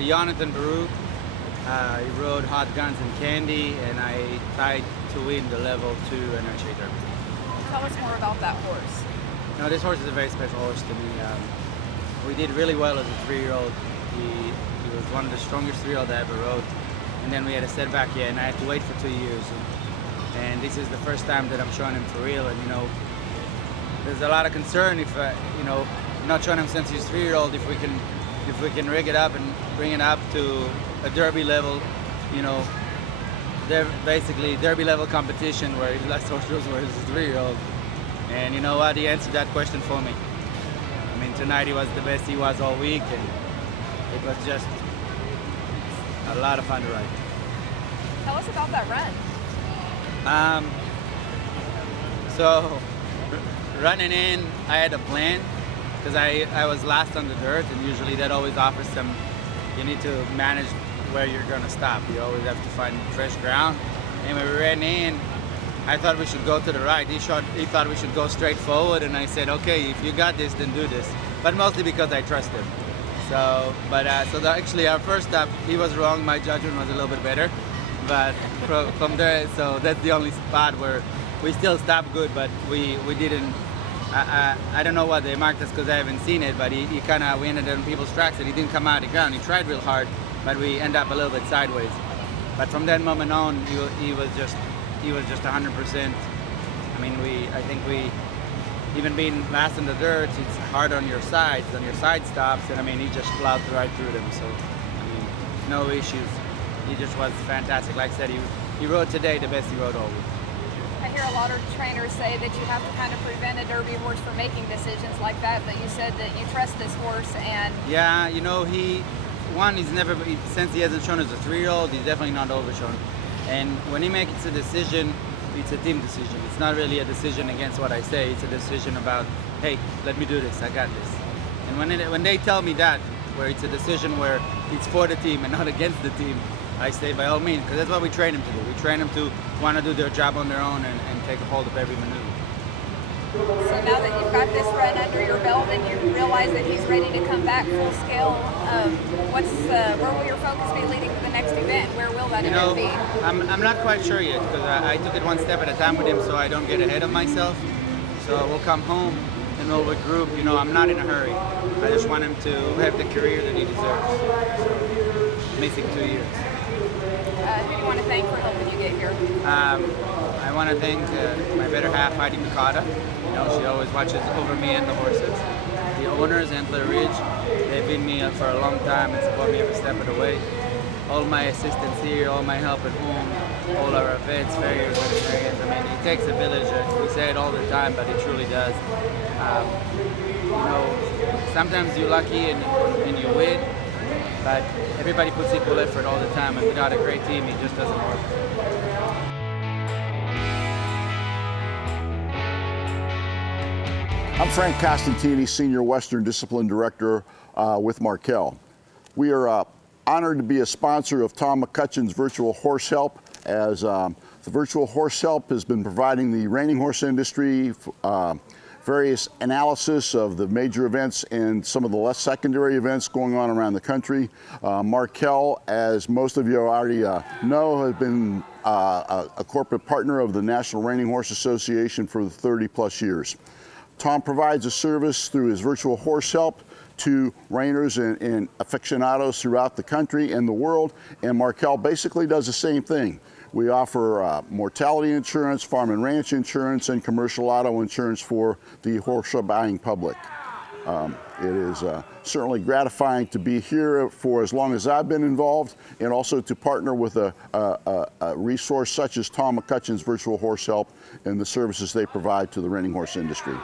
Yonathan Baruch. He rode Hot Guns and Candy, and I tied to win the level 2 NRHA Derby. Tell us more about that horse. No, this horse is a very special horse to me. We did really well as a 3-year-old. He was one of the strongest 3-year-olds I ever rode. And then we had a setback here, and I had to wait for 2 years. And this is the first time that I'm showing him for real. And there's a lot of concern if not showing him since he's 3-year-old. If we can rig it up and bring it up to a Derby level, they're basically Derby level competition where he's less horse where he's a 3-year-old. And you know what? He answered that question for me. I mean, tonight he was the best he was all week, and it was just a lot of fun to ride. Tell us about that run. So running in, I had a plan because I was last on the dirt, and usually that always offers some. You need to manage where you're going to stop. You always have to find fresh ground. And when we ran in, I thought we should go to the right. He thought we should go straight forward, and I said, okay, if you got this, then do this. But mostly because I trust him. Actually our first stop, he was wrong. My judgment was a little bit better. But from there, so that's the only spot where we still stopped good, but we didn't. I don't know what they marked us because I haven't seen it, but we ended up on people's tracks and he didn't come out of the ground. He tried real hard, but we end up a little bit sideways. But from that moment on, he was just 100%. I mean, I think even being last in the dirt, it's hard on your side stops, and I mean, he just plowed right through them. So, I mean, no issues. He just was fantastic. Like I said, he rode today the best he rode all week. I hear a lot of trainers say that you have to kind of prevent a Derby horse from making decisions like that, but you said that you trust this horse and... Yeah, since he hasn't shown as a 3-year-old, he's definitely not overshown. And when he makes a decision, it's a team decision. It's not really a decision against what I say. It's a decision about, hey, let me do this. I got this. And when they tell me that, where it's a decision where it's for the team and not against the team, I say by all means, because that's what we train them to do. We train them to want to do their job on their own and take a hold of every maneuver. So now that you've got this run under your belt and you realize that he's ready to come back full scale, where will your focus be leading to the next event? Where will that event be? I'm not quite sure yet because I took it one step at a time with him so I don't get ahead of myself. So we'll come home and we'll regroup. I'm not in a hurry. I just want him to have the career that he deserves. So, missing 2 years. Who do you want to thank for helping you get here? I want to thank my better half, Heidi Mikata. She always watches over me and the horses. The owners, Antler Ridge, they've been me for a long time and support me every step of the way. All my assistants here, all my help at home, all our vets, farriers, veterinarians. I mean, it takes a village. We say it all the time, but it truly does. Sometimes you're lucky and you win, but everybody puts equal effort all the time, and without a great team, it just doesn't work. I'm Frank Costantini, Senior Western Discipline Director with Markel. We are honored to be a sponsor of Tom McCutcheon's Virtual Horse Help, as the Virtual Horse Help has been providing the reining horse industry various analysis of the major events and some of the less secondary events going on around the country. Markel, as most of you already know, has been a corporate partner of the National Reining Horse Association for 30+ years. Tom provides a service through his Virtual Horse Help to reiners and aficionados throughout the country and the world, and Markel basically does the same thing. We offer mortality insurance, farm and ranch insurance, and commercial auto insurance for the horse buying public. It is certainly gratifying to be here for as long as I've been involved, and also to partner with a resource such as Tom McCutcheon's Virtual Horse Help and the services they provide to the reining horse industry.